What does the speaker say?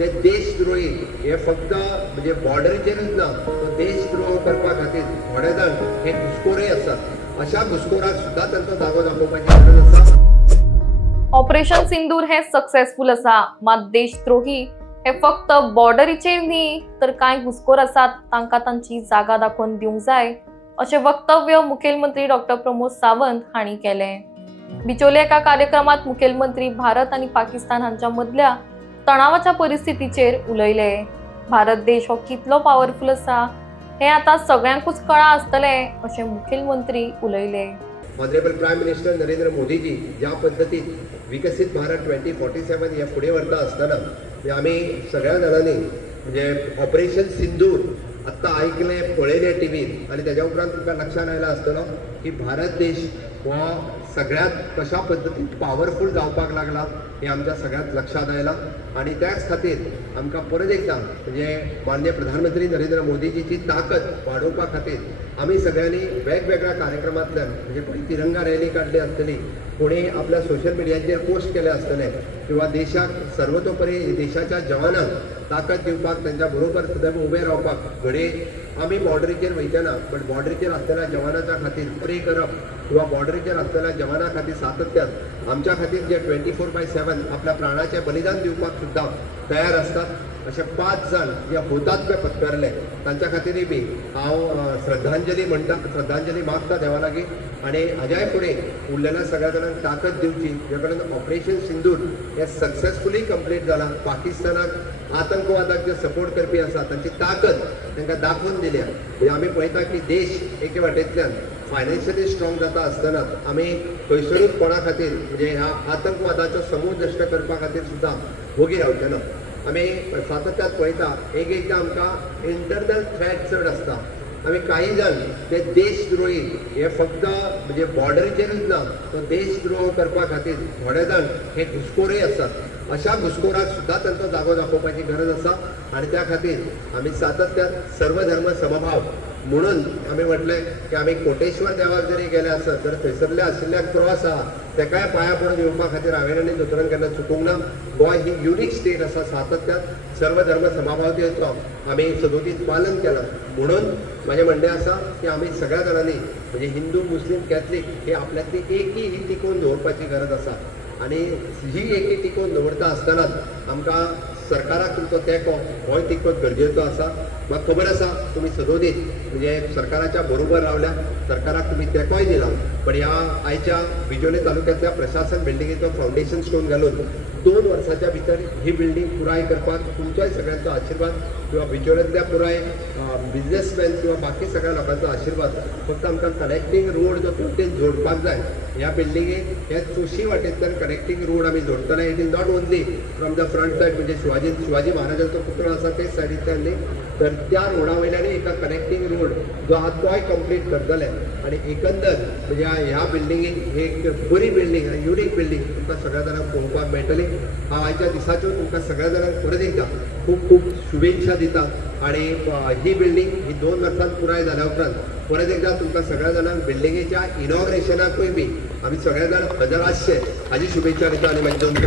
ते देशद्रोही हे फक्त म्हणजे बॉर्डरीचेरूच ना, तो देशद्रोह करपा खातीर थोडे जाण हे घुसखोरे असतात. अशा घुसखोराक सुद्धा त्यांचो जागो दाखोवपाची गरज आसा. ऑपरेशन सिंदूर हे सक्सेसफुल असा, मात देशद्रोही हे फक्त बॉर्डरीचेर न्ही तर कांय घुसखोर आसात तांकां तांची जागा दाखोवन दिवंक जाय अशें वक्तव्य मुखेलमंत्री डॉक्टर प्रमोद सावंत हांणी केलें. बिचोले एका कार्यक्रमात मुखेलमंत्री भारत आणि पाकिस्तान हांच्या मदल्या तणावाच्या परिस्थितीचेर उलयले. भारत देश हो कितलो पॉवरफुल आसा हे आता सगळ्यांकूच कळा आसतलें अशें मुखेलमंत्री उलयले. Honourable prime minister Narendra Modiji ज्या पद्धतीत विकसित भारत 2047 हे फुडें व्हरता आसतना आमी सगळ्या जाणांनी म्हणजे ऑपरेशन सिंदूर आत्तां आयकलें पळयलें टीव्हीर आनी तेज्या उपरांत तुमकां लक्षात आयला आसतलो की भारत देश हो सगळ्यात कशा पद्धतीन पॉवरफुल जावपाक लागला हे आमच्या सगळ्यात लक्षात आयलां. आणि त्याच खातीर आमकां परत एकदां म्हणजे माननीय प्रधानमंत्री नरेंद्र मोदीजीची ताकद वाडोवपा खातीर आमी सगळ्यांनी वेगवेगळ्या कार्यक्रमांतल्यान म्हणजे कोणी तिरंगा रॅली काडली आसतली, कोणी आपल्या सोशल मिडियाचेर पोस्ट केले आसतले किंवा देशाक सर्वतोपरी देशाच्या जवानांक ताकद दिवपाक त्यांच्या बरोबर सदैव उबे रावपाक घडये आमी बॉर्डरीचेर वयतना बट बॉर्डरीचेर आसतना जवानांच्या खातीर प्रे करप किंवा बॉर्डरीचेर आसतना जवानां खातीर सातत्यान आमच्या खातीर जे 24/7 आपल्या प्राणाचें बलिदान दिवपाक सुद्दां तयार असतात अशे 5 जाण जे हुतात्म्य पत्करले तांच्या खातीरय बी हांव श्रद्धांजली म्हणटा, श्रद्धांजली मागता देवा लागीं. आणि हाज्याय फुडें उरलेल्या सगळ्या जाणांक ताकद दिवची जे पर्यंत ऑपरेशन सिंदूर हे सक्सेसफुली कंप्लीट जालां. पाकिस्तानाक आतंकवादाक जे सपोर्ट करपी आसा तांची ताकद तांकां दाखोवन दिल्या. म्हणजे आमी पळयता की देश एके वाटेंतल्यान फायनान्शियली स्ट्रॉंग जाता आसतना आमी खंयसरूच कोणा खातीर म्हणजे ह्या आतंकवादाचो समूह नश्ट करपा खातीर सुद्दां वोगी रावचे ना. आमी सातत्यान पळयता एक एकदां आमकां इंटरनल थ्रेट चड आसता. आमी काही जाण ते देशद्रोही हे फक्त म्हणजे बॉर्डरीचेरूच ना, तो देशद्रोह करपा खातीर थोडे जाण हे घुसखोरे असतात. अशा घुसखोराक सुद्धा त्यांचो जागो दाखोवपाची गरज आसा. आणि त्या खातीर आमी सातत्यान सर्वधर्म समभाव म्हणून आमी म्हटलें की आमी कोटेश्वर देवाक जरी गेले आसत तर थंयसरले आशिल्ल्या क्रॉस आहा तेकाय पांया पडून येवपा खातीर हांवें आनी दोतोरान केन्ना चुकूंक ना. गोंय ही युनीक स्टेट आसा. सातत्यान सर्वधर्म समभावतेचो आमी सदोतीत पालन केलां. म्हणून म्हाजें म्हणणें आसा की आमी सगळ्या जाणांनी म्हणजे हिंदू मुस्लीम कॅथलीक हे आपल्यातली एकी ही टिकोवन दवरपाची गरज आसा. आणि ही एकी टिकोवन दवरता आसतनाच आमकां सरकाराक तुमचो तेंको होय तितकोच गरजेचो आसा. म्हाका खबर आसा तुमी सदोदीत म्हणजे सरकाराच्या बरोबर रावल्या, सरकाराक तुमी तेंकोय दिला. पण ह्या आयच्या बिचोले तालुक्यांतल्या प्रशासन बिल्डिंगेचो फावंडेशन स्टोन घालून 2 वर्साच्या भितर ही बिल्डींग पुराय करपाक तुमच्याय सगळ्यांचो आशिर्वाद किंवा बिचोलेंतल्या पुराय बिझनेसमॅन किंवा बाकी सगळ्या लोकांचो आशिर्वाद. फक्त आमकां कनेक्टींग रोड जो पणटेन जोडपाक जाय ह्या बिल्डिंगेक हे चोशी वाटेंतल्यान कनेक्टींग रोड आमी जोडटले. It is not only from the front side म्हणजे शिवाजी महाराजांचो पुतळो आसा तेच सायडींतल्यान न्ही तर त्या रोडा वयल्यानय एका कनेक्टींग रोड जो आहा तोय कंप्लीट करतले. आणि एकंदर म्हणजे ह्या बिल्डिंगेक ही एक बरी बिल्डींग युनीक बिल्डींग तुमकां सगळ्या जाणांक पळोवपाक मेळटली. हांव आयच्या दिसाच्यो तुमकां सगळ्या जाणांक परत एकदां खूब खूब शुभेच्छा दिता. आणि ही बिल्डींग ही 2 वर्सांत पुराय जाल्या उपरांत परत एकदा तुमकां सगळ्या जाणांक बिल्डिंगेच्या इनॉग्रेशनाकूय बी आमी सगळे जाण हजर आसचे हाजी शुभेच्छा दिता. आणि म्हाजी 2